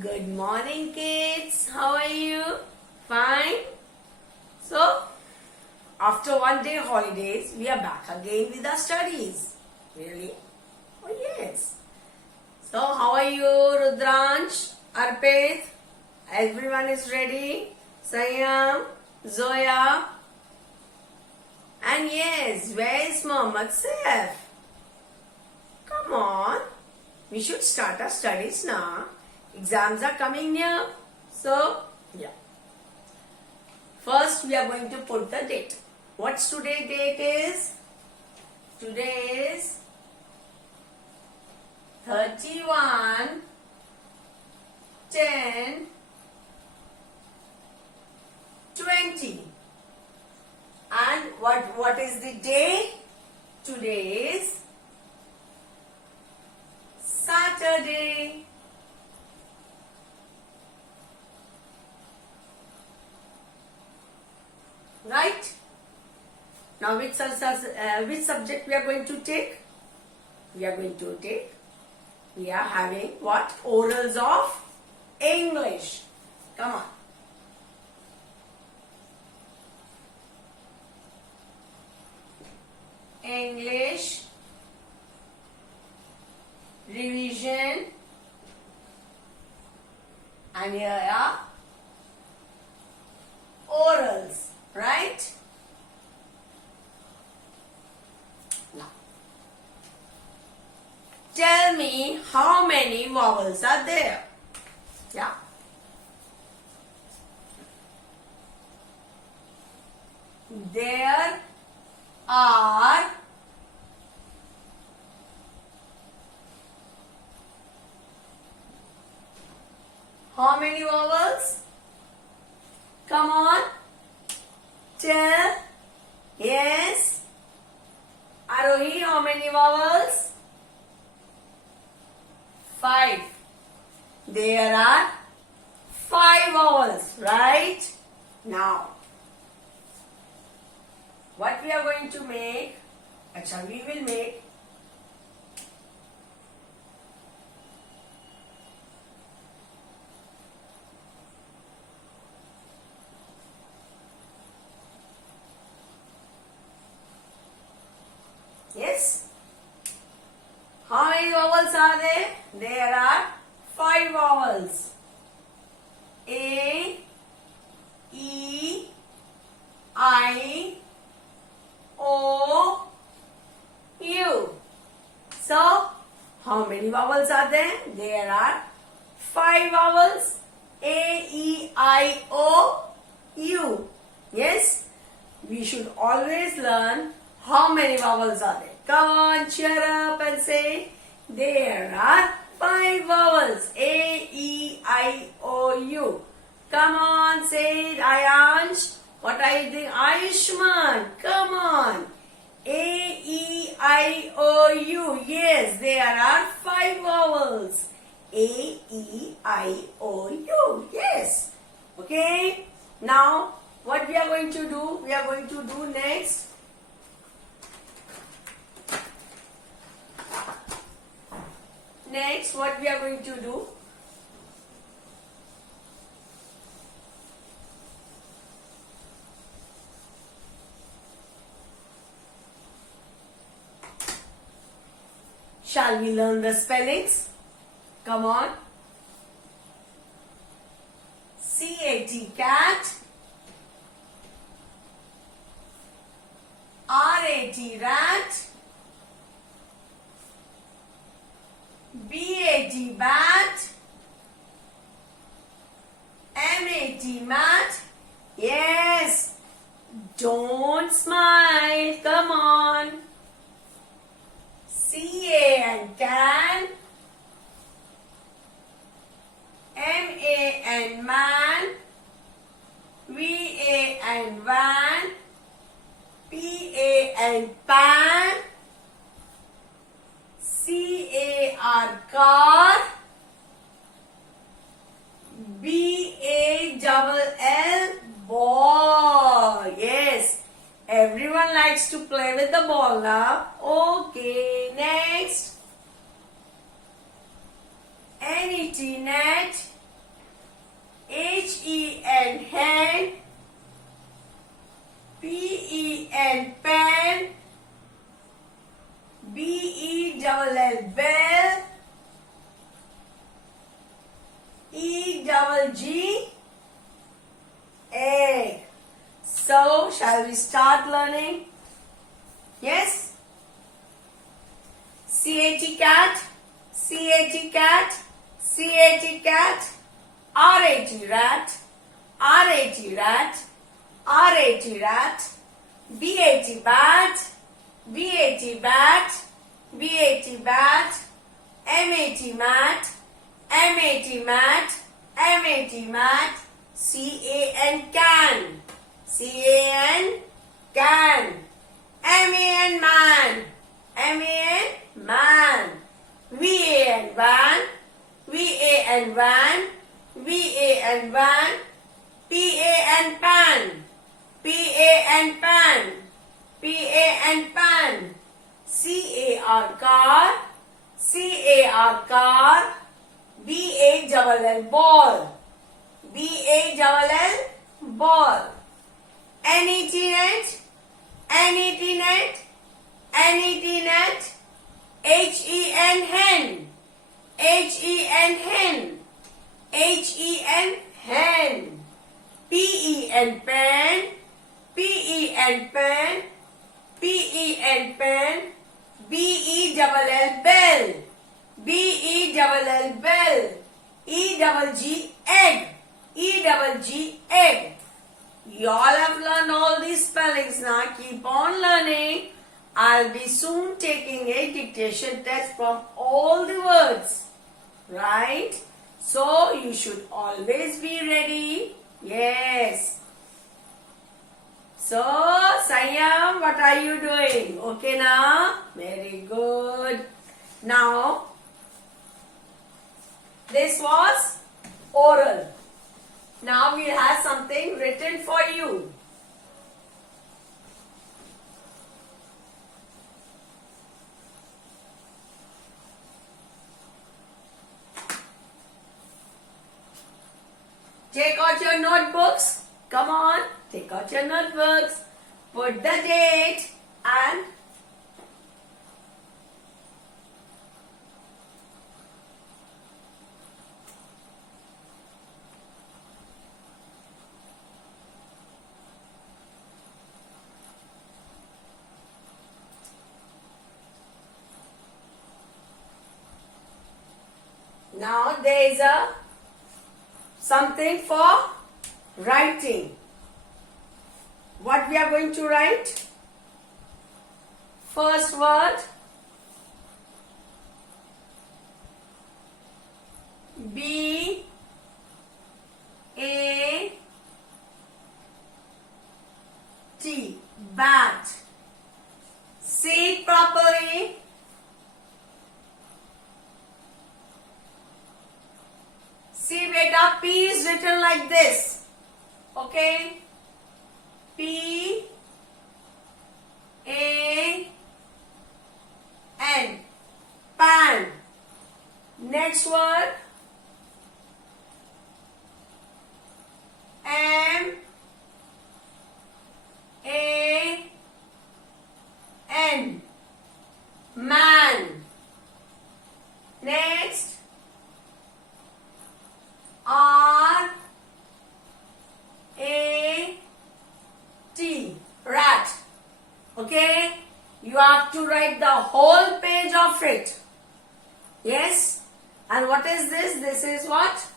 Good morning, kids. How are you? Fine? So, after one day holidays, we are back again with our studies. Really? Oh, yes. So, how are you, Rudransh, Arpit? Everyone is ready? Sayam, Zoya? And yes, where is Mohammed Saif? Come on. We should start our studies now. Exams are coming near. So, yeah. First, we are going to put the date. What's today's date is? Today is 31 10 20. And what is the day? Today is Saturday. Right? Now which subject we are going to take? We are having what? Orals of English. Come on. English revision, and here are orals, right? Now, tell me how many vowels are there? Yeah. There are how many vowels? Come on. Tell. Yes. Arohi, how many vowels? 5. There are 5 vowels, right? Now, what we are going to make? Acha, we will make yes. How many vowels are there? There are 5 vowels. A, E, I, O, U. So, how many vowels are there? There are 5 vowels. A, E, I, O, U. Yes? We should always learn how many vowels are there. Come on, cheer up and say, there are 5 vowels. A, E, I, O, U. Come on, say it, Ayansh. What are you doing? Ayushman, come on. A, E, I, O, U. Yes, there are 5 vowels. A, E, I, O, U. Yes. Okay. Now, what we are going to do? We are going to do next. Next, what we are going to do? Shall we learn the spellings? Come on. C-A-T, cat. R-A-T, rat. B-A-T, bat. M-A-T, mat. Yes. Don't smile. Come on. C-A-N, can. M-A-N, man. V-A-N, van. P-A-N, pan. C-A-R, car. B-A-double-L, ball. Yes. Everyone likes to play with the ball now. Okay, next. N-E-T, net. H-E-N, hen. P-E-N, pen. B-E-L-L, bell. E-G-G, egg. So, shall we start learning? Yes? C-A-T, cat. C-A-T, cat. C-A-T, cat. R-A-T, rat. R-A-T, rat. R-A-T, rat. B-A-T, bat. B-A-T, bat. B-A-T, bat. M-A-T, mat. M-A-T, mat. M-A-T, mat. C-A-N, can. C-A-N, can. M-A-N, man. M-A-N, man. V-A-N, van. V-A-N, van. V-A-N, van. P-A-N, pan. P-A-N, pan. P-A-N, pan. C-A-R, car. C-A-R, car. B-A-L-L, ball. B-A-L-L, ball. N-E-T, net. N-E-T, net. N-E-T, net. H-E-N, hen. H-E-N, hen. H-E-N, hen. P-E-N, pen. P-E-N, pen. P-E-N, pen. B-E-L-L, bell. B-E-L-L, bell. E-G-G, egg. E-G-G, egg. You all have learned all these spellings now. Keep on learning. I'll be soon taking a dictation test from all the words. Right? So, you should always be ready. Yes. So, Sayam, what are you doing? Okay now? Very good. Now, this was oral. Now we have something written for you. Take out your notebooks. Come on, take out your notebooks. Put the date and now there is a something for writing. What we are going to write? First word B A T, bat. Say it properly. See beta, P is written like this. Okay? P A N, pan. Next word M A N, man. Next R A T, rat. Okay? You have to write the whole page of it. Yes? And what is this? This is what?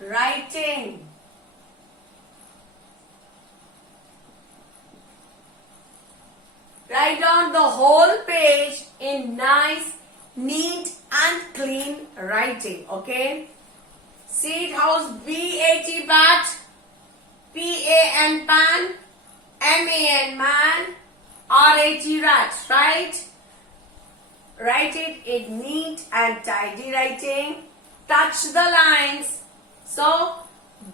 Writing. Write down the whole page in nice, neat and clean writing. Okay? See it house, B-A-T, bat, P-A-N, pan, M-A-N, man, R-A-T, rat, right? Write it in neat and tidy writing. Touch the lines. So,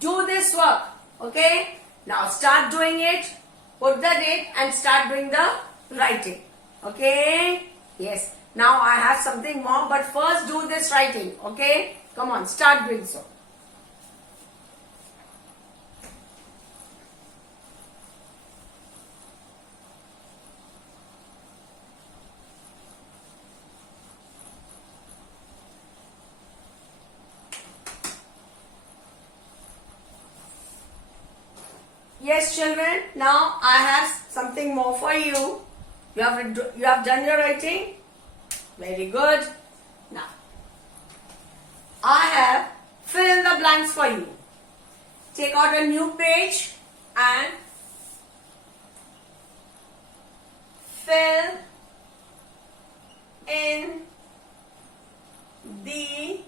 do this work. Okay? Now start doing it. Put the date and start doing the writing. Okay? Yes. Now I have something more, but first do this writing. Okay? Come on, start doing so. Yes, children. Now I have something more for you. You have done your writing. Very good. Now I have fill in the blanks for you. Take out a new page and fill in the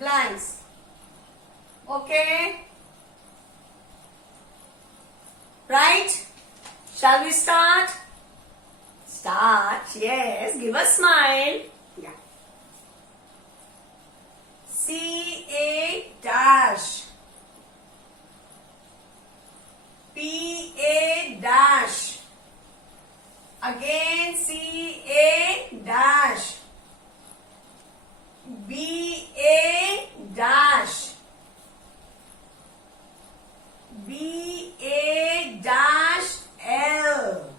blanks. Okay? Right? Shall we start? Start. Yes. Give a smile. Yeah. C-A dash. P-A dash. Again C-A dash. B-A dash. B-A dash L.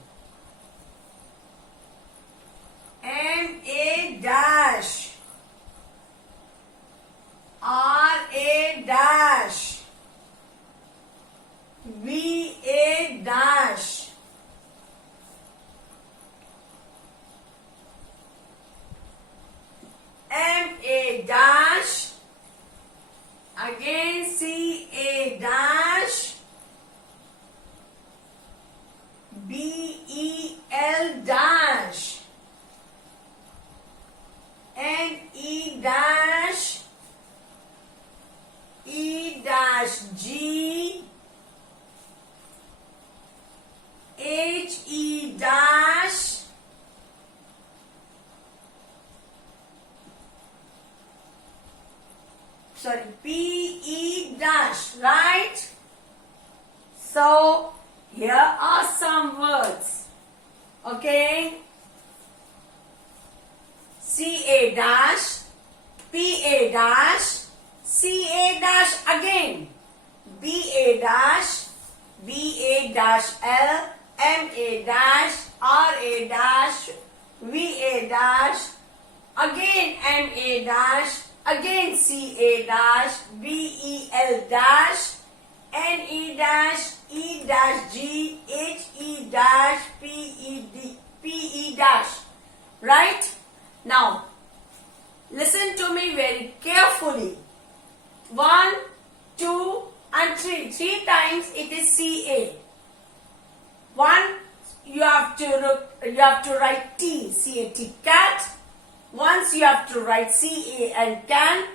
M-A dash. R-A dash. V-A dash. M-A dash. Again C-A dash. B-E-L dash. N-E dash. E dash G. H-E dash. Sorry, P-E dash, right? So, here are some words. Okay? C-A dash, P-A dash, C-A dash again, B-A dash, B-A dash L, M-A dash, R-A dash, V-A dash, again M-A dash, again C-A dash, B-E-L dash, N-E dash, E dash G, H-E dash, P-E dash. Right? Now, listen to me very carefully. 1, 2 and 3. 3 times it is C-A. 1, you have to write T, C-A-T, cat. Once you have to write C-A and can,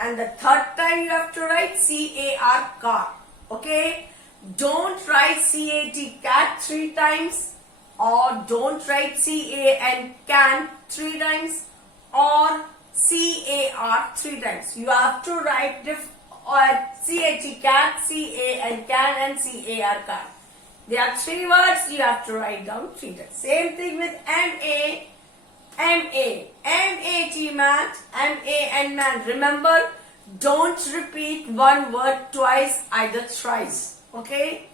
and the third time you have to write C-A-R, car. Okay? Don't write C-A-T, cat 3 times, or don't write C-A and can 3 times, or C-A-R 3 times. You have to write C-A-T, cat, C-A and can, and C-A-R, car. There are 3 words you have to write down 3 times. Same thing with M-A. M-A, M-A-T mat, M-A and man. Remember, don't repeat one word twice, either thrice. Okay?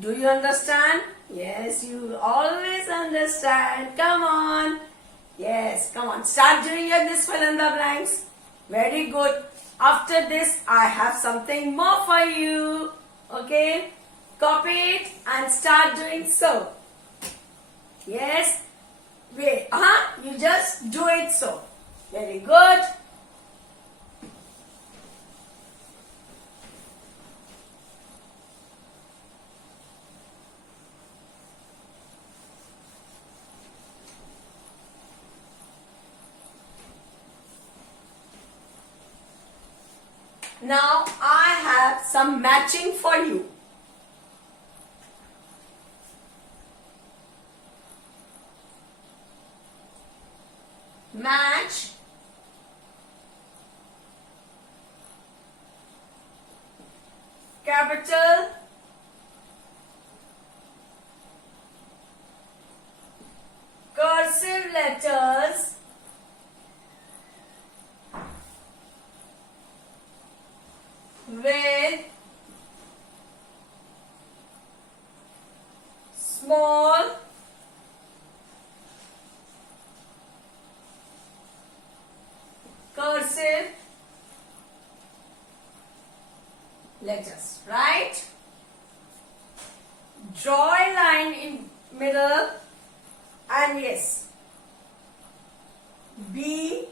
Do you understand? Yes, you always understand. Come on. Yes, come on. Start doing this fill in the blanks. Very good. After this, I have something more for you. Okay? Copy it and start doing so. Yes? Wait, you just do it so. Very good. Now I have some matching for you. Match capital cursive letters with small cursive letters, right? Draw a line in middle and yes, B,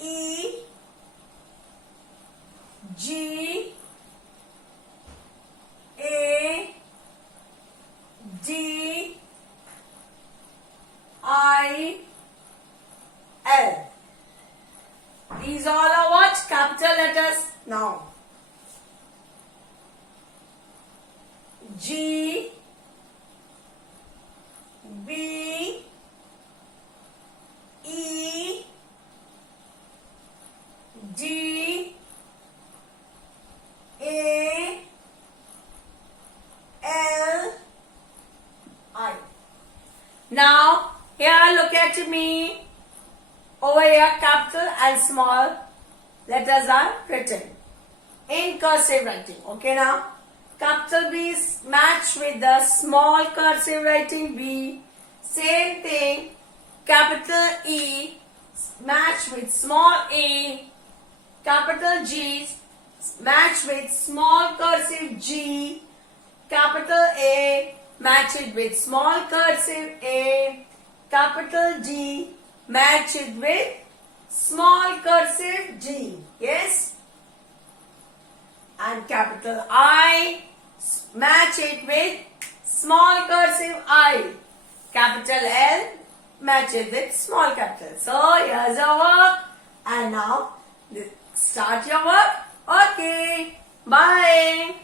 E, G, A, D, I, L. These all are what? Capital letters. Now, G, B, E, D, A, L, I. Now, here look at me. Over here, capital and small letters are written in cursive writing. Okay, now capital B is matched with the small cursive writing B. Same thing, capital E matched with small a. Capital G matched with small cursive G. Capital A matched with small cursive A. Capital D match it with small cursive G. Yes? And capital I match it with small cursive I. Capital L match it with small capital. So here's your work. And now start your work. Okay. Bye.